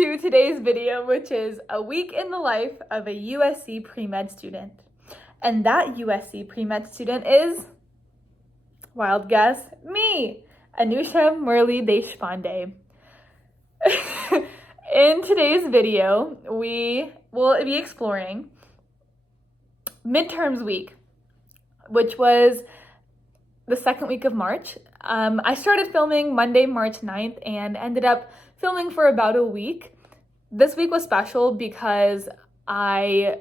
to today's video, which is a week in the life of a USC pre-med student. And that USC pre-med student is, wild guess, me, Anusha Murli Deshpande. In today's video, we will be exploring midterms week, which was the second week of March. I started filming Monday, March 9th and ended up filming for about a week. This week was special because I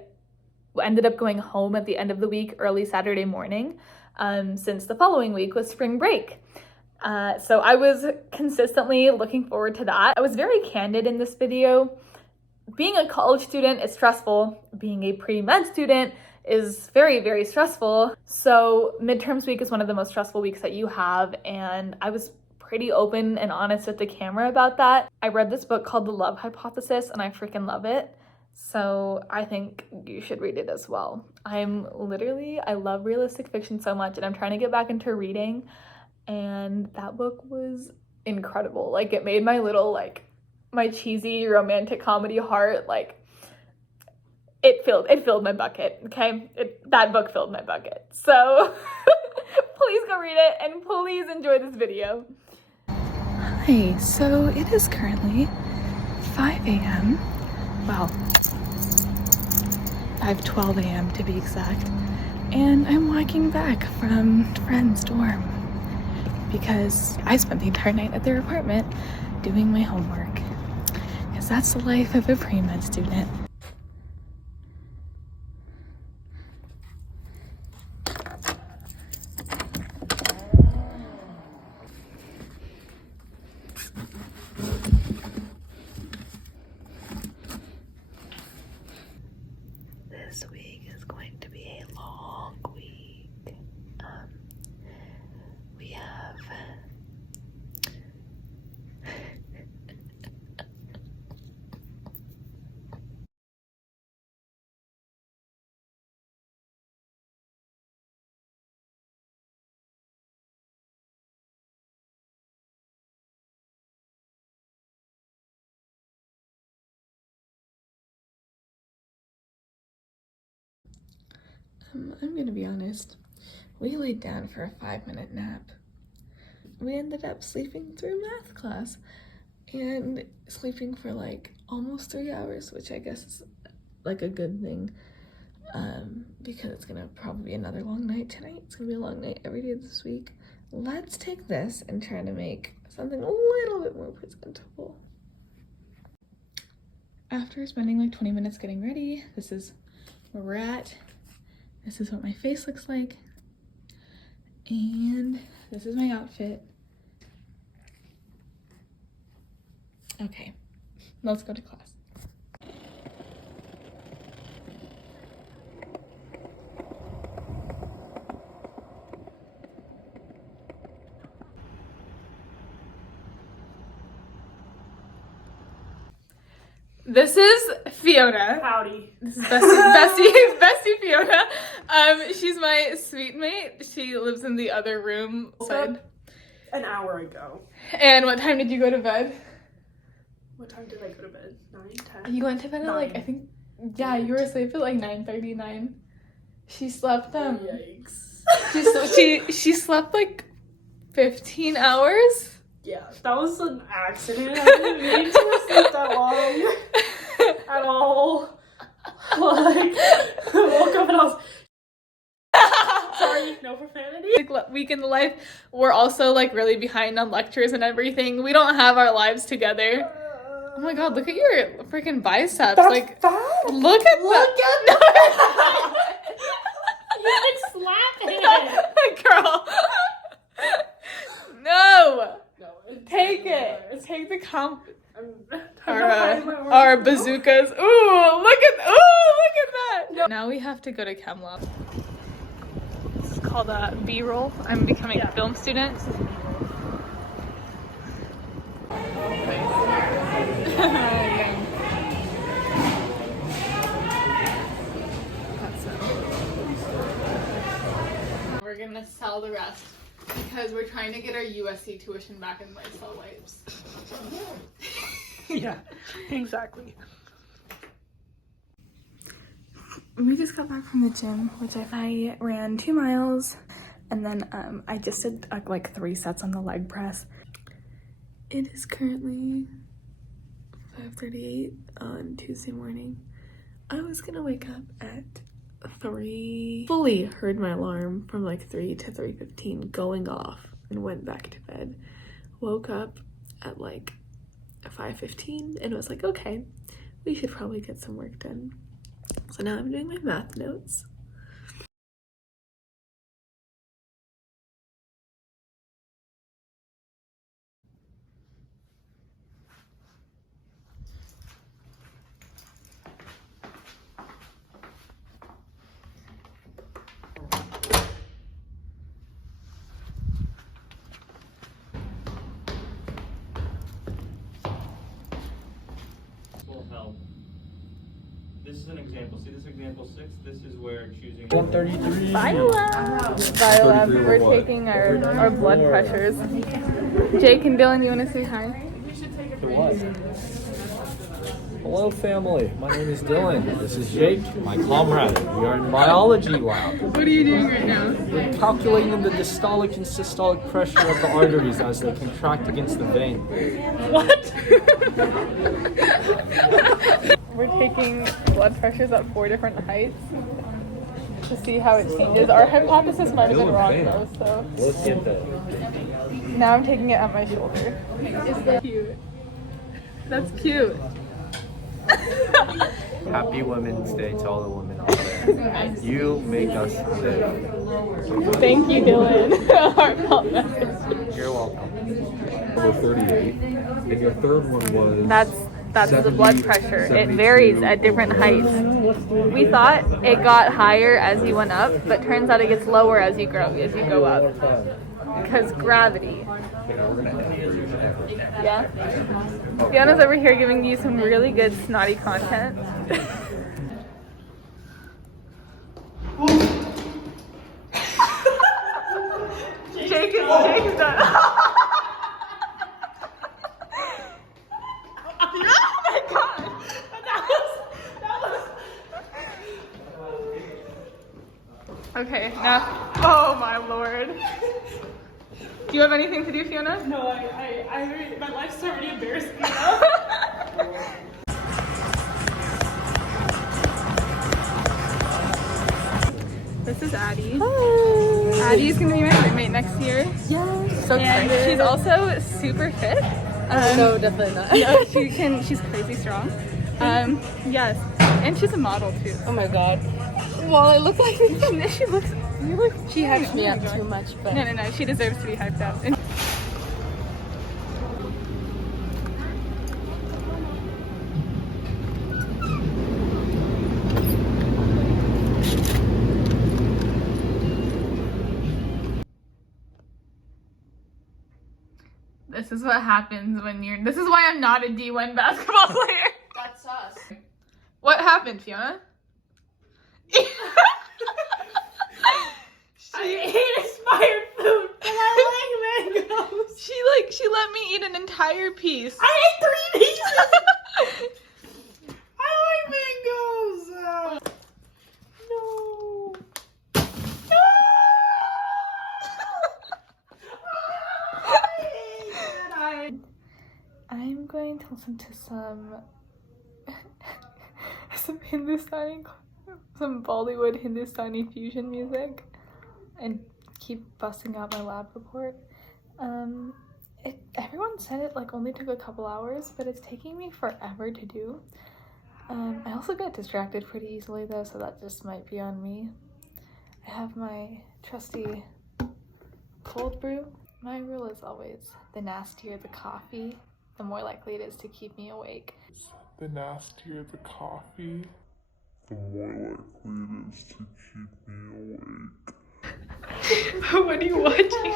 ended up going home at the end of the week, early Saturday morning, since the following week was spring break. So I was consistently looking forward to that. I was very candid in this video. Being a college student is stressful. Being a pre-med student is very, very stressful. So midterms week is one of the most stressful weeks that you have, and I was pretty open and honest with the camera about that. I read this book called The Love Hypothesis, and I freaking love it. So I think you should read it as well. I love realistic fiction so much, and I'm trying to get back into reading, and that book was incredible. Like, it made my little, my cheesy romantic comedy heart, it filled my bucket, okay? That book filled my bucket. So please go read it and please enjoy this video. Hi, so it is currently 5 a.m. Well, 5:12 a.m. to be exact. And I'm walking back from friend's dorm because I spent the entire night at their apartment doing my homework. Because that's the life of a pre-med student. This week is going to be a long week. We have I'm gonna be honest, we laid down for a 5-minute nap. We ended up sleeping through math class and sleeping for almost 3 hours, which I guess is a good thing, because it's gonna probably be another long night tonight. It's gonna be a long night every day this week. Let's take this and try to make something a little bit more presentable. After spending 20 minutes getting ready, this is where we're at. This is what my face looks like, and this is my outfit. Okay, let's go to class. This is Fiona. Howdy. This is Bestie Fiona. She's my suite mate. She lives in the other room. An hour ago. And what time did you go to bed? What time did I go to bed? 9, 10? You went to bed at you were asleep at 9:39. She slept Yikes. she slept 15 hours. Yeah, that was an accident. I didn't mean to sleep that long at all. I woke up and I was sorry, no profanity. Week in the life, we're also really behind on lectures and everything. We don't have our lives together. Oh my god, look at your freaking biceps. That's fat. Look at that. You can slap it. Girl. No. No, Take it. Take the our our bazookas. Ooh, look at that. No. Now we have to go to chem lab. This is called a B-roll. I'm becoming a film student. We're gonna sell the rest because we're trying to get our USC tuition back in Lysol wipes. Yeah, exactly. We just got back from the gym, which I ran 2 miles, and then I just did like 3 sets on the leg press. It is currently 5:38 on Tuesday morning. I was gonna wake up at 3. Fully heard my alarm from like 3 to 3:15 going off and went back to bed. Woke up at like 5:15 and was like, okay, we should probably get some work done. So now I'm doing my math notes. Will help. This is an example. See this example 6? This is where choosing 133. Biolab, we're taking our blood pressures. Jake and Dylan, you want to say hi? For what? Hello, family. My name is Dylan. This is Jake, my comrade. We are in biology lab. What are you doing right now? We're calculating the diastolic and systolic pressure of the arteries as they contract against the vein. What? We're taking blood pressures at 4 different heights to see how it changes. Our hypothesis might have been wrong though, so. Look at that. Now I'm taking it at my shoulder. Is that cute? That's cute. Happy Women's Day to all the women out there. You make us live. Thank you, Dylan. Heartfelt message. You're welcome. Number 38. And your third one was... That's the blood pressure. It varies at different heights. We thought it got higher as you went up, but turns out it gets lower as you go up. Because gravity. Yeah? Fiona's over here giving you some really good snotty content. Jake is done. Okay, now, oh my lord. Do you have anything to do, Fiona? No, my life's already embarrassing enough. This is Addie. Hi. Addie's gonna be my roommate next year. Yeah, so And excited. she's also super fit. No, definitely not. No, she's crazy strong. Yes, and she's a model too. Oh my god. Well, I look like She looks, you look, she hypes me oh my up God. too much, but No, she deserves to be hyped up. And this is what happens when this is why I'm not a D1 basketball player. that's us. What happened, Fiona? I ate expired food and I like mangoes. She let me eat an entire piece. I ate 3 pieces. I like mangoes. No. I'm going to listen to some Hindustani, some Bollywood Hindustani fusion music, and keep busting out my lab report. Everyone said it like only took a couple hours, but it's taking me forever to do. I also get distracted pretty easily though, so that just might be on me. I have my trusty cold brew. My rule is always the nastier the coffee, the more likely it is to keep me awake. The nastier the coffee, the more likely it is to keep me awake. What are you watching?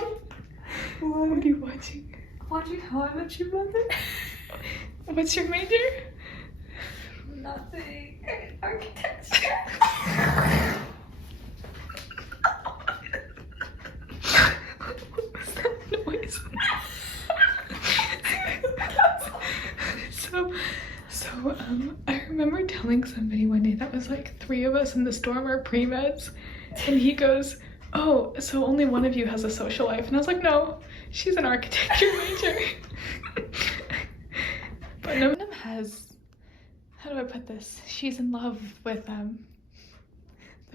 What are you watching? Watching How I Met Your Mother? What's your major? Nothing. Architecture. What was that noise? So telling somebody one day that was like 3 of us in this dorm are pre-meds, and he goes, oh, so only one of you has a social life. And I was like, no, she's an architecture major. But Putnam has, how do I put this? She's in love with the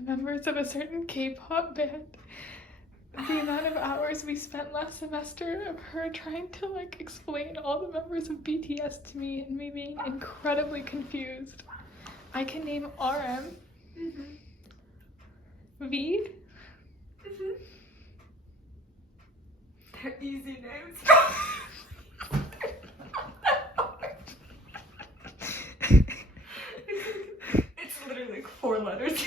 members of a certain K-pop band. The amount of hours we spent last semester of her trying to like explain all the members of BTS to me and me being incredibly confused. I can name RM, V. They're easy names. It's literally like 4 letters.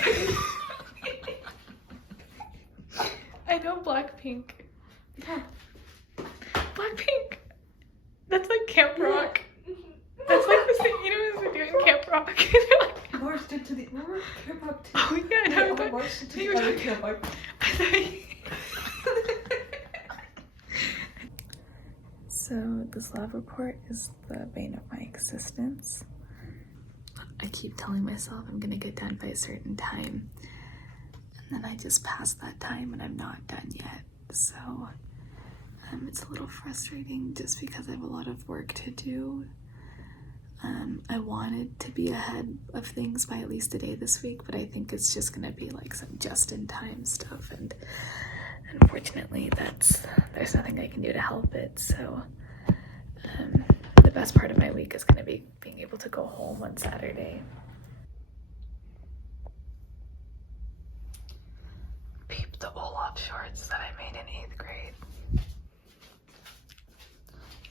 I know Blackpink. Yeah. Blackpink. That's like Camp Rock. That's like the thing, you know, they're doing Camp Rock. Marched into the Camp Rock too. Oh yeah, no, I marched into the other Camp Rock. So this lab report is the bane of my existence. I keep telling myself I'm gonna get done by a certain time, and then I just pass that time and I'm not done yet. So it's a little frustrating just because I have a lot of work to do. I wanted to be ahead of things by at least a day this week, but I think it's just gonna be like some just-in-time stuff, and unfortunately there's nothing I can do to help it. So the best part of my week is gonna be being able to go home on Saturday. Peep the Olaf shorts that I made in 8th grade.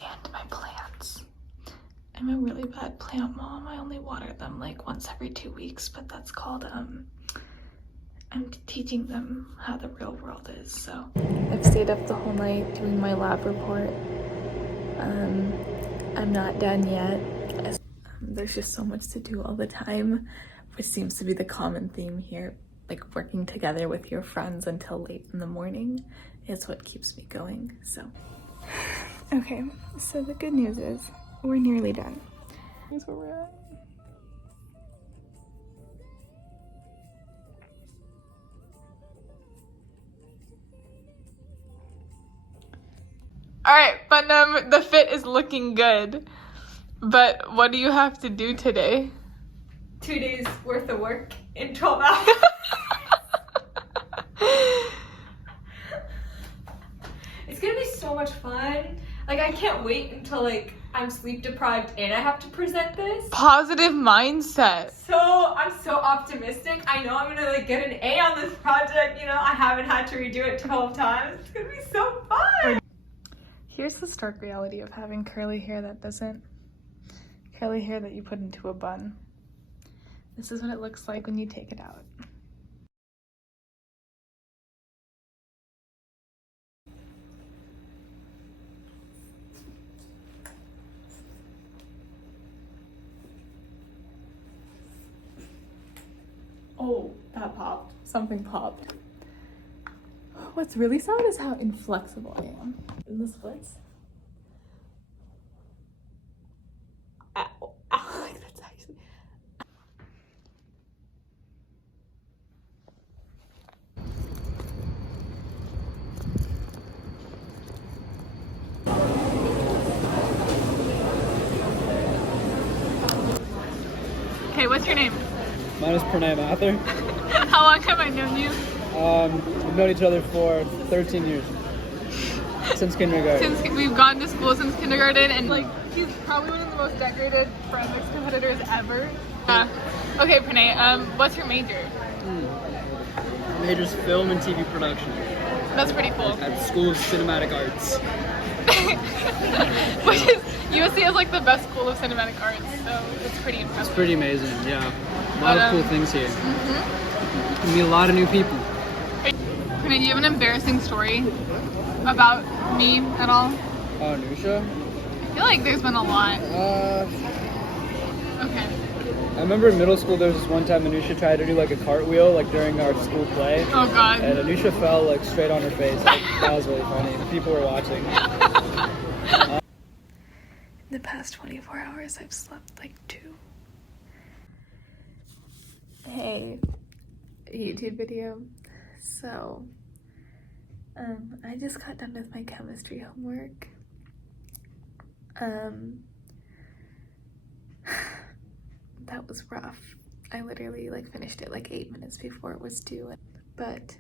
And my plants. I'm a really bad plant mom. I only water them like once every 2 weeks, but that's called I'm teaching them how the real world is. So I've stayed up the whole night doing my lab report. I'm not done yet. There's just so much to do all the time, which seems to be the common theme here. Like working together with your friends until late in the morning is what keeps me going. So okay, so the good news is we're nearly done. Here's where we're at. All right, but the fit is looking good. But what do you have to do today? 2 days worth of work in 12 hours. It's gonna be so much fun. Like, I can't wait until like I'm sleep deprived and I have to present this. Positive mindset. So I'm so optimistic. I know I'm gonna like get an A on this project. You know, I haven't had to redo it 12 times. It's gonna be so fun. Here's the stark reality of having curly hair that you put into a bun. This is what it looks like when you take it out. Oh, that popped. Something popped. What's really sad is how inflexible I am in the splits. Ow. Ow. Like that's actually... Okay, what's your name? Mine is Pranay Mathur. How long have I known you? We've known each other for 13 years. Since kindergarten. We've gone to school since kindergarten, and like he's probably one of the most decorated forensics competitors ever. Okay, Pranay, what's your major? Major's film and TV production That's pretty cool. at the School of Cinematic Arts. Which is, USC has like the best school of cinematic arts, so it's pretty impressive. It's pretty amazing, yeah. A lot of cool things here. You meet a lot of new people. Pranay, do you have an embarrassing story about me at all? Oh, Anusha? I feel like there's been a lot. Okay. I remember in middle school there was this one time Anusha tried to do like a cartwheel like during our school play. Oh god. And Anusha fell like straight on her face. Like, that was really funny. People were watching. The past 24 hours I've slept like 2. Hey, YouTube video. So, I just got done with my chemistry homework. That was rough. I literally like finished it like 8 minutes before it was due. But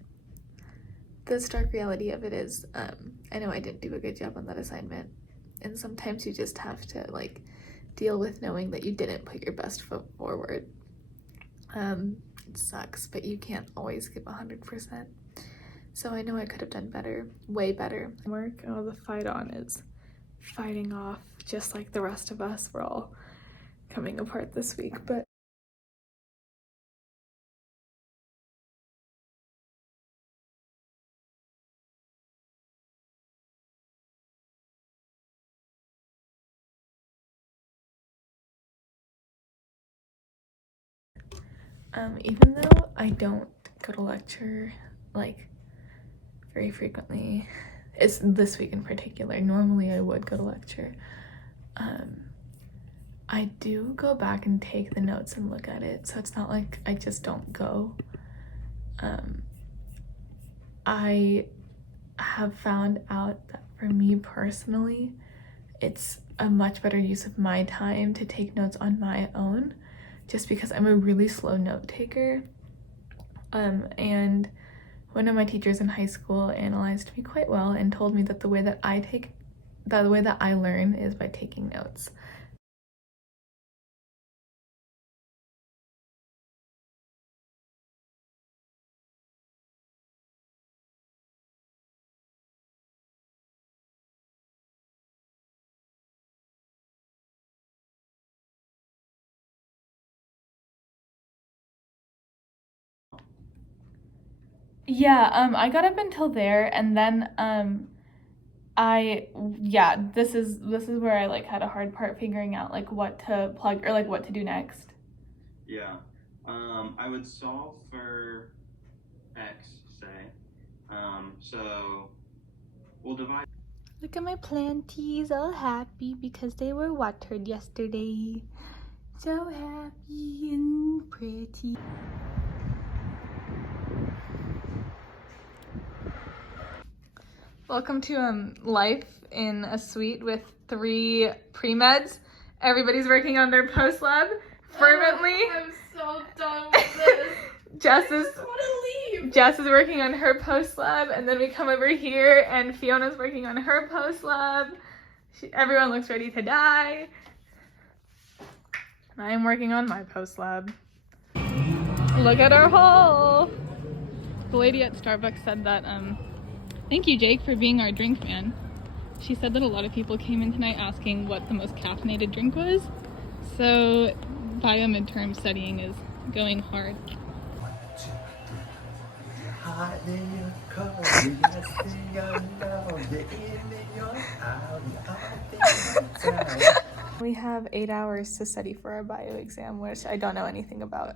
the stark reality of it is, I know I didn't do a good job on that assignment. And sometimes you just have to like deal with knowing that you didn't put your best foot forward. It sucks, but you can't always give 100%. So I know I could have done better, way better. Work, oh, the fight on is fighting off, just like the rest of us. We're all coming apart this week, but even though I don't go to lecture like very frequently, it's this week in particular, normally I would go to lecture, I do go back and take the notes and look at it, so it's not like I just don't go. I have found out that for me personally, it's a much better use of my time to take notes on my own, just because I'm a really slow note taker. And one of my teachers in high school analyzed me quite well and told me that the way that I learn is by taking notes. Yeah, I got up until there, and then this is where I like had a hard part figuring out like what to plug or like what to do next. Yeah. I would solve for x, say. So we'll divide. Look at my planties, all happy because they were watered yesterday. So happy and pretty. Welcome to life in a suite with 3 pre-meds. Everybody's working on their post lab fervently. I'm so done with this. Jess I is just want to leave. Jess is working on her post lab, and then we come over here and Fiona's working on her post lab. Everyone looks ready to die. I am working on my post lab. Look at our haul. The lady at Starbucks said that thank you, Jake, for being our drink man. She said that a lot of people came in tonight asking what the most caffeinated drink was. So bio midterm studying is going hard. We have 8 hours to study for our bio exam, which I don't know anything about.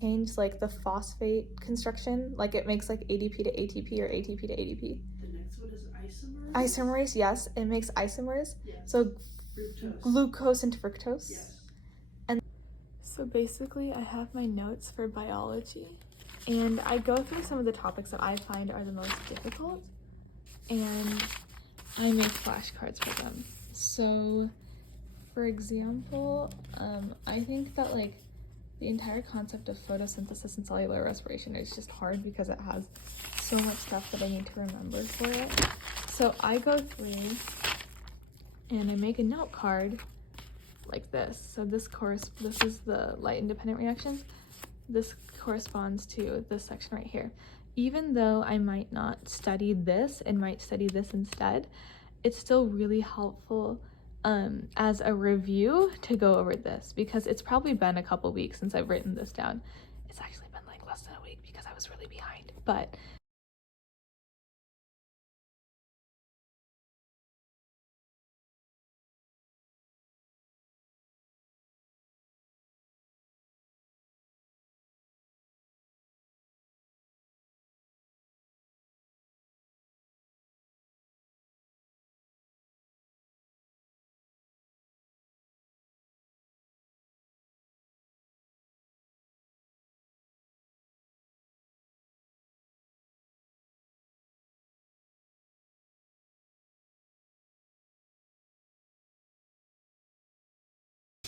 Change like the phosphate construction, like it makes like ADP to ATP or ATP to ADP. The next one is isomerase? Isomerase, yes, it makes isomers. Yes. So Fructose. glucose into fructose. Yes. And so basically I have my notes for biology, and I go through some of the topics that I find are the most difficult, and I make flashcards for them. So for example, I think that like the entire concept of photosynthesis and cellular respiration is just hard because it has so much stuff that I need to remember for it. So I go through and I make a note card like this. So this is the light independent reactions. This corresponds to this section right here. Even though I might not study this and might study this instead, it's still really helpful as a review to go over this, because it's probably been a couple weeks since I've written this down. It's actually been like less than a week because I was really behind, but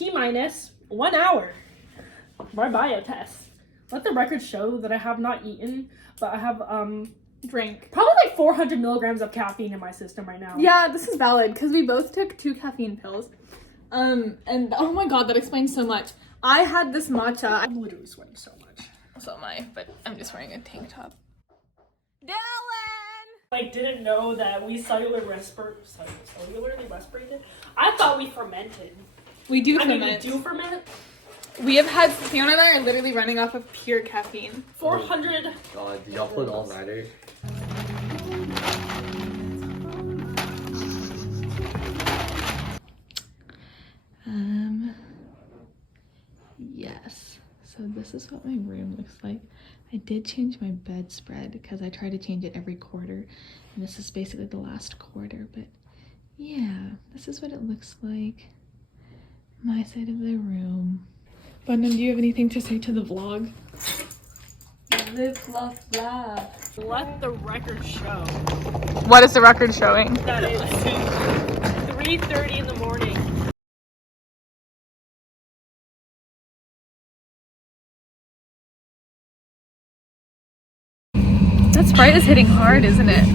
T-minus 1 hour. My bio test. Let the record show that I have not eaten, but I have Drink. probably like 400 milligrams of caffeine in my system right now. Yeah, this is valid because we both took 2 caffeine pills. And oh my god, that explains so much. I had this matcha. I'm literally sweating so much. So am I, but I'm just wearing a tank top. Dylan! Like, didn't know that we cellularly respirated. I thought we fermented. We do I mean, ferment. we do ferment. We have had, Fiona and I are literally running off of pure caffeine. 400. God, did y'all put all-nighter? Yes. So this is what my room looks like. I did change my bedspread because I try to change it every quarter. And this is basically the last quarter, but yeah, this is what it looks like. My side of the room. Bundum, do you have anything to say to the vlog? Live, love, laugh. Let the record show What is the record showing? that it's 3:30 in the morning. That Sprite is hitting hard, isn't it?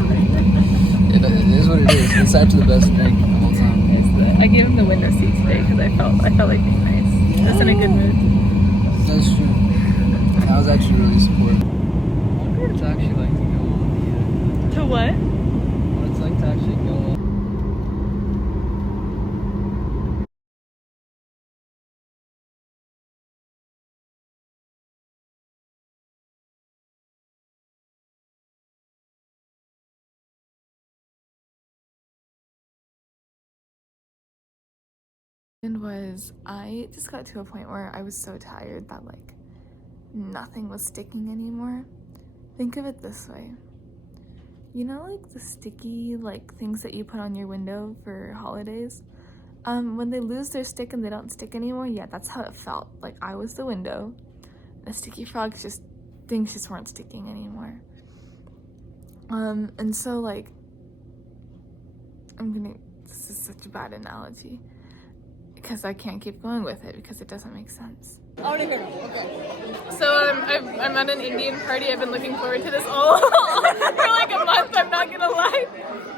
It is what it is. It's actually the best drink of all time. I gave him the window seat today because I felt like being nice. Just in a good mood. That's true. I was actually really supportive. I wonder what it's actually like to go on To what? what it's like to actually go on. I just got to a point where I was so tired that like nothing was sticking anymore. Think of it this way. You know, like the sticky like things that you put on your window for holidays? When they lose their stick and they don't stick anymore, yeah, that's how it felt. Like I was the window. The sticky frogs things just weren't sticking anymore. And so like this is such a bad analogy. Because I can't keep going with it because it doesn't make sense. Oh, no. Okay. So I'm at an Indian party. I've been looking forward to this all for like a month. I'm not gonna lie.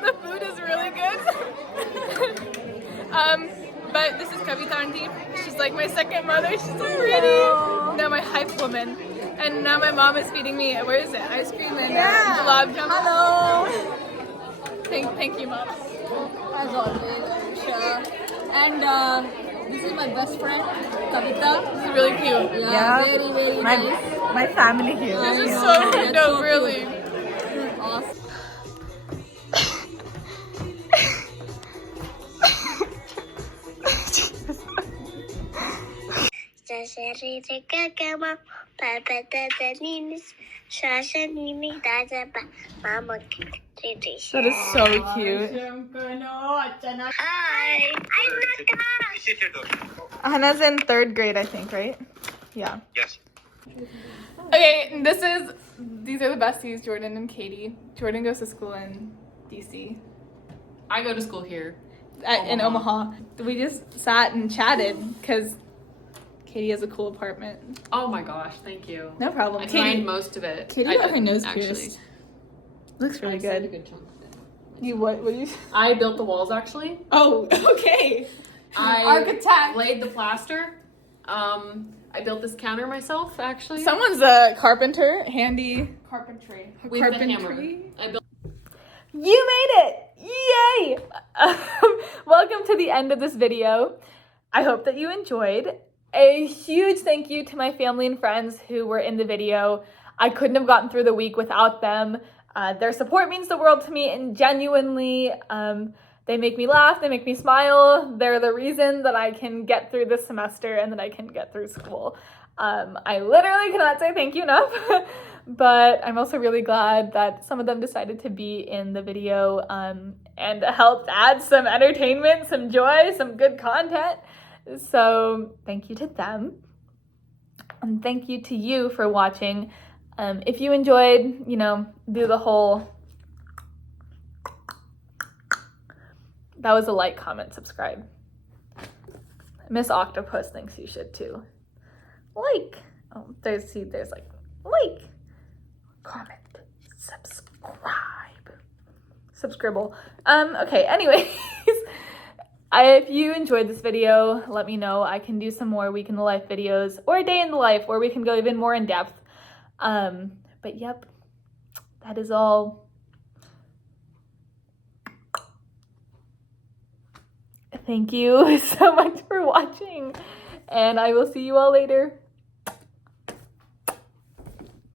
The food is really good. But this is Kavita auntie. She's like my second mother. She's so pretty. Now my hype woman. And now my mom is feeding me, where is it? Ice cream and gulab jamun. Hello. Thank you, mom. As always, sure. And this is my best friend, Kavita. This is really cute. Yeah. Very, very nice. My family here. This is so cute, no, so really. Awesome. That is so cute. Hi. Hannah's in 3rd grade, I think, right? Yeah. Yes. Okay, these are the besties, Jordan and Katie. Jordan goes to school in DC. I go to school here. In Omaha. We just sat and chatted because Katie has a cool apartment. Oh my gosh, thank you. No problem. I signed most of it. Katie I got her didn't, nose actually. pierced. Looks really I signed a good. good chunk of it. You what you? I built the walls actually. Oh, okay. I Architect. laid the plaster. I built this counter myself actually. Someone's a carpenter. Handy. Carpentry. with the hammer. I built. You made it! Yay! Welcome to the end of this video. I hope that you enjoyed. A huge thank you to my family and friends who were in the video. I couldn't have gotten through the week without them. Their support means the world to me, and genuinely, they make me laugh, they make me smile. They're the reason that I can get through this semester and that I can get through school. I literally cannot say thank you enough, but I'm also really glad that some of them decided to be in the video and helped add some entertainment, some joy, some good content. So thank you to them. And thank you to you for watching. If you enjoyed, do the whole, that was a like, comment, subscribe. Miss Octopus thinks you should too. Like. Oh, there's like, comment, subscribe. Okay, anyways. If you enjoyed this video, let me know. I can do some more week in the life videos or a day in the life where we can go even more in depth. But yep, that is all. Thank you so much for watching, and I will see you all later.